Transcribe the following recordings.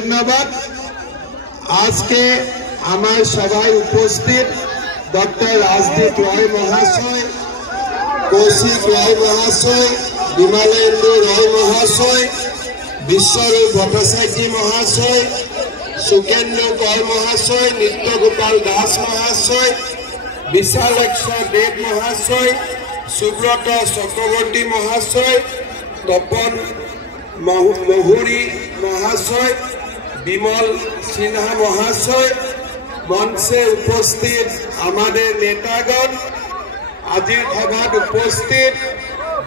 ধন্যবাদ। আজকে আমার সভায় উপস্থিত ডক্টর রাজদীপ রয় মহাশয়, কৌশিক রয় মহাশয়, বিমলেন্দু রয় মহাশয়, বিশ্বরূপ ভট্টাচার্য মহাশয়, সুকেন্দ্র কর মহাশয়, নিত্যগোপাল দাস মহাশয়, বিশালেশ্বর দেব মহাশয়, সুব্রত চক্রবর্তী মহাশয়, তপন মহুরী মহাশয়, বিমল সিনহা মহাশয়, মঞ্চে উপস্থিত আমাদের নেতাগণ, আজির সভাত উপস্থিত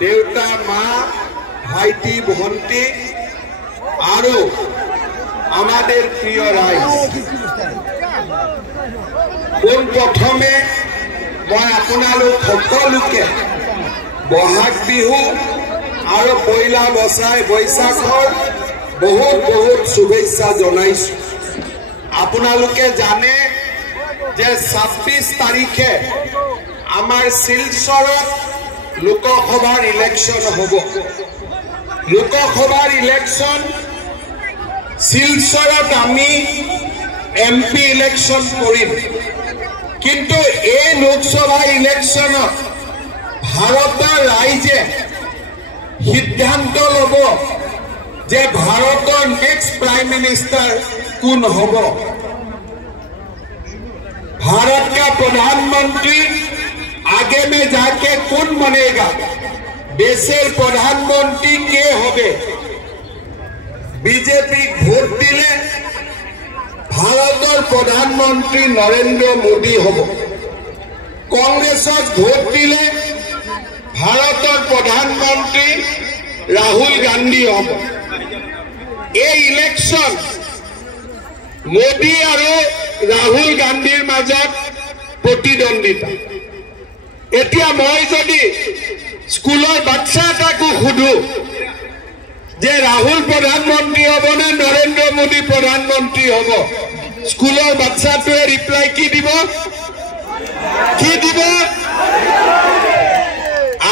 দেউতা মা ভাইটি ভন্টি আৰু আমাদেৰ প্ৰিয় ৰাইজ, প্ৰথমে মই আপোনালোক সকলোকে বহাগ বিহু আৰু পয়লা বৈশাখৰ বহুত বহুত শুভেচ্ছা জনাইছো। আপোনালোকে জানে যে 26 তাৰিখে আমাৰ শিলচৰত লোকসভাৰ ইলেকশন হ'ব। লোকসভাৰ ইলেকশন শিলচৰত আমি MP ইলেকশন কৰিম, কিন্তু এই লোকসভা ইলেকশনত ভাৰতৰ ৰাইজে সিদ্ধান্ত ল'ব যে ভাৰতৰ নেক্সট प्राइम मिनिस्टर কোন হ'ব। भारत का प्रधानमंत्री आगे में जाके कौन बनेगा, देशेर प्रधानमंत्री के होबे। बीजेपी भोट दिले भारतर प्रधानमंत्री नरेंद्र मोदी होब, कांग्रेस भोट दिले भारतर प्रधानमंत्री राहुल गांधी होब। ए इलेक्शन मोदी और राहुल गांधीर मजत प्रतिद्वंदिता। एतिया मैं यदि स्कूलर बाच्चा एटाको सुधु जे राहुल प्रधानमंत्री हब ना नरेंद्र मोदी प्रधानमंत्री हब, स्कूलर बाच्चाटोए रिप्लाई की দিব?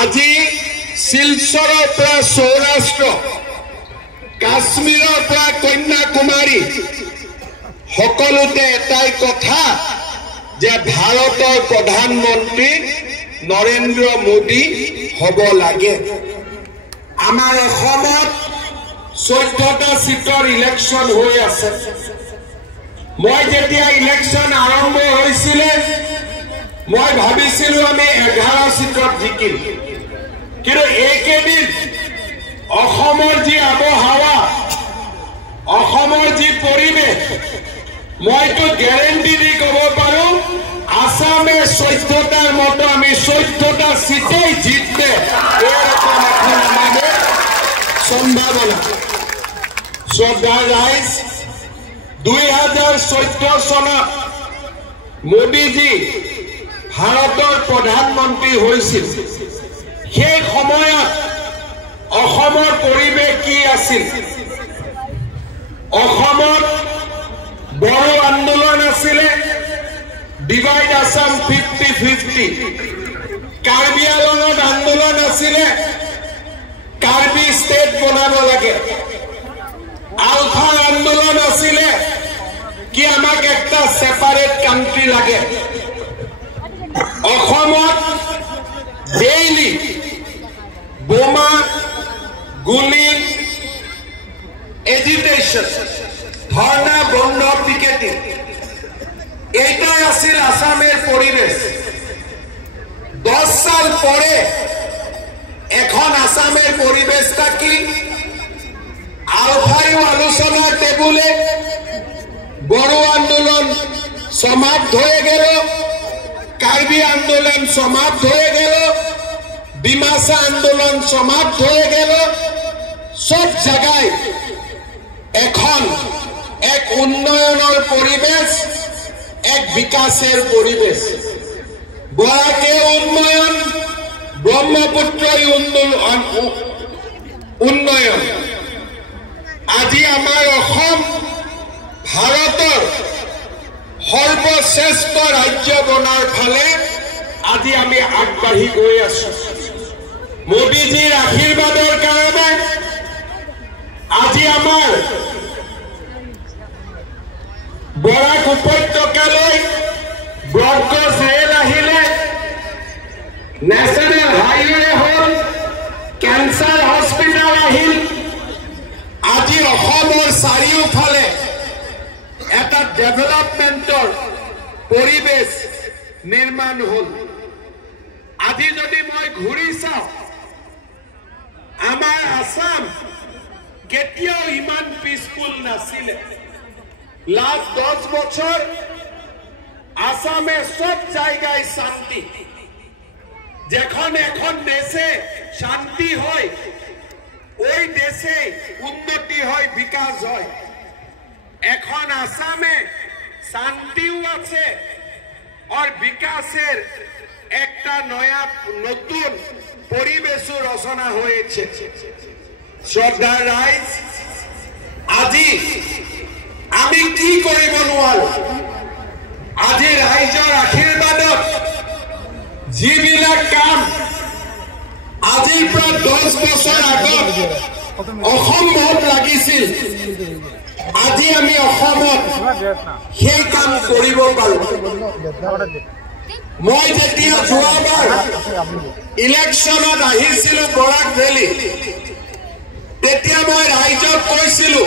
আজি শিলচৰৰ পৰা সৌৰাষ্ট্ৰ, কাশ্মীৰৰ পৰা কন্যাকুমাৰী সকলোতে এটাই কথা যে ভাৰতৰ প্ৰধানমন্ত্ৰী নৰেন্দ্ৰ মোদী হ'ব লাগে। আমাৰ অসমত 14টা সিটৰ ইলেকশন হৈ আছে। মই যেতিয়া ইলেকশন আৰম্ভ হৈছিল মই ভাবিছিলো আমি 11 সিটত জিকিম, কিন্তু এইকেইদিন অসমৰ যি আবহাৱা, অসমৰ যি পৰিৱেশ, মইতো গ্যাৰেন্টি দি কব পাৰো আসামে 14টার মতো আমি 14টা সিটেই জিতবে, এরকম এখন আমাদের সম্ভাবনা। শ্রদ্ধা রাইজ, 2014 সনত মোদীজি ভারতের প্রধানমন্ত্রী হয়েছিল। সেই সময়ত অসমৰ পৰিৱেশ কি আছিল? অসমত বড়ো আন্দোলন আছিলে, ডিভাইড আসাম 50-50। কাৰ্বি আংলঙত আন্দোলন আছিলে, কাৰ্বি স্টেট বনাব লাগে। আলফাৰ আন্দোলন আছিলে কি আমাক একটা সেপারেট কান্ট্রি লাগে। অসমত ডেইলি বোমা, গুলি, এজিটেশন, ধর্ণা, বন্ধ, পিকেটিং, এইটাই আছিল আসামের পরিবেশ। 10 সাল পরে এখন আসামের পরিবেশটা কি? আলফায়ু আলোচনার টেবুলে বড়ো আন্দোলন সমাপ্ত হয়ে গেল, কার্বি আন্দোলন সমাপ্ত হয়ে গেল, ডিমাসা আন্দোলন সমাপ্ত হয়ে গেল। সব জায়গায় এখন এক উন্নয়নের পরিবেশ, এক বিকাশের পরিবেশ। বরাকে উন্নয়ন, ব্রহ্মপুত্র উন্নয়ন। আজি আমার অসম ভারতের সর্বশ্রেষ্ঠ রাজ্য বনার ফালে আজি আমি আগবাঢ়ি গৈ আছো। মোদীজির আশীর্বাদের কারণে আজি আমার বৰাক উপত্যকালৈ ব্ৰডগজ ৰেল আহিলে, নেশ্যনেল হাইৱে হ'ল, কেঞ্চাৰ হস্পিটেল আহিল। আজি অসমৰ চাৰিওফালে এটা ডেভেলপমেণ্টৰ পৰিৱেশ নিৰ্মাণ হ'ল। আজি যদি মই ঘূৰি চাওঁ, আমাৰ আসাম কেতিয়াও ইমান পিসফুল নাছিলে। লাষ্ট 10 বছর আসামে সব জায়গায় শান্তি। যখন এখন দেশে শান্তি হয়, ওই দেশে উন্নতি হয়, বিকাশ হয়। এখন আসামে শান্তিও আছে আর বিকাশের একটা নয়া নতুন পরিবেশও রচনা হয়েছে। শ্রদ্ধা রাইজ, আজি আমি কি কৰিব নোৱাৰো? আজি ৰাইজৰ আশীৰ্বাদত যিবিলাক কাম আজিৰ পৰা 10 বছৰ আগত অসম্ভৱ লাগিছিল, আজি আমি অসমত সেই কাম কৰিব পাৰো। মই যেতিয়া যোৱাবাৰ ইলেকশ্যনত আহিছিলো বৰাক ভেলী, তেতিয়া মই ৰাইজক কৈছিলো